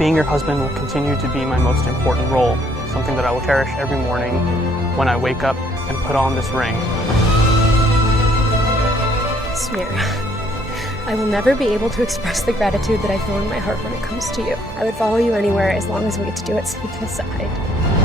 Being your husband will continue to be my most important role, something that I will cherish every morning when I wake up and put on this ring. Samira, I will never be able to express the gratitude that I feel in my heart when it comes to you. I would follow you anywhere as long as we get to do it side by side.